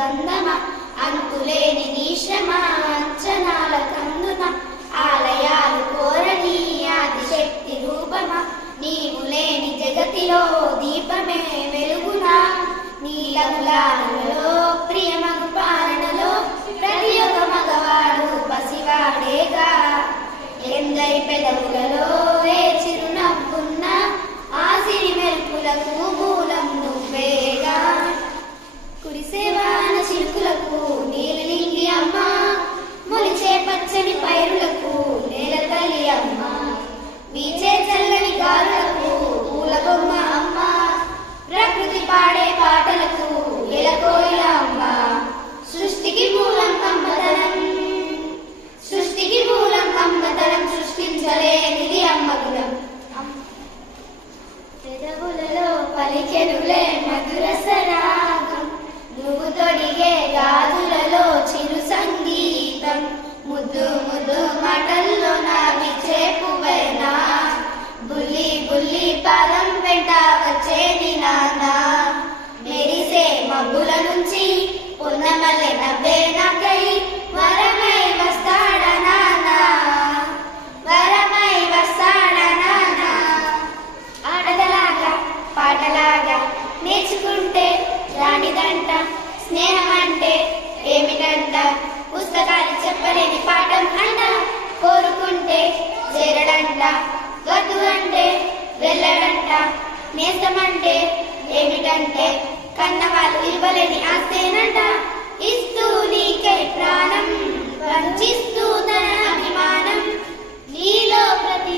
బంధమ అంతులేని నీశ్రమ అంచనాల కందున ఆలయాలు కోరని ఆదిశక్తి రూపమ నీవు లేని జగతిలో దీపమే వెలుగునా నీలములాలలో ప్రియమగు పాలనలో ప్రతి ఒక్క మగవాడు పసివాడేగా ఎందరి పెదవులలో ఏ చిరునవ్వున్నా ఆ సిరి మెరుపులకు మూలం నువ్వేగా కురిసేవాన చిరుకులకు నీళ్ళు నింగి అమ్మ మొలిచే పచ్చని పైరులకు నేల తల్లి అమ్మ వీచే చల్లని గాలులకు పూల బొమ్మ అమ్మ ప్రకృతి పాడే పాటలకు ఎలకోయిల అమ్మ సృష్టికి మూలం అమ్మదనం సృష్టికి మూలం అమ్మదనం సృష్టించలేనిది అమ్మ గుణం పెదవులలో పలికెనులే మధుర సరాగం నువ్వు తొడిగే గాజులలో చిరు సంగీతం ముద్దు ముద్దు మాటల్లో నా విచేపువైనా బుల్లి బుల్లి పాదం వెంట వచ్చేది నాన్న మెరిసే మబ్బుల నుంచి పొన్నమల్లె నవ్వే నాకై వరమై వస్తాడా నాన్న వరమై వస్తాడా నాన్న ఆటలాగా పాటలాగా నేర్చుకుంటే రానిదంట స్నేహం అంటే ఏమిటంట పుస్తకాలు చెప్పలేని పాఠం అంట కోరుకుంటే చేరడంట వద్దు అంటే వెళ్ళడంట నేస్తమంటే ఏమిటంటే కన్నవాళ్ళు ఇవ్వలేని ఆస్తేనంట ఇస్తూ నీకే ప్రాణం వంచిస్తూ తన అభిమానం నీలో ప్రతి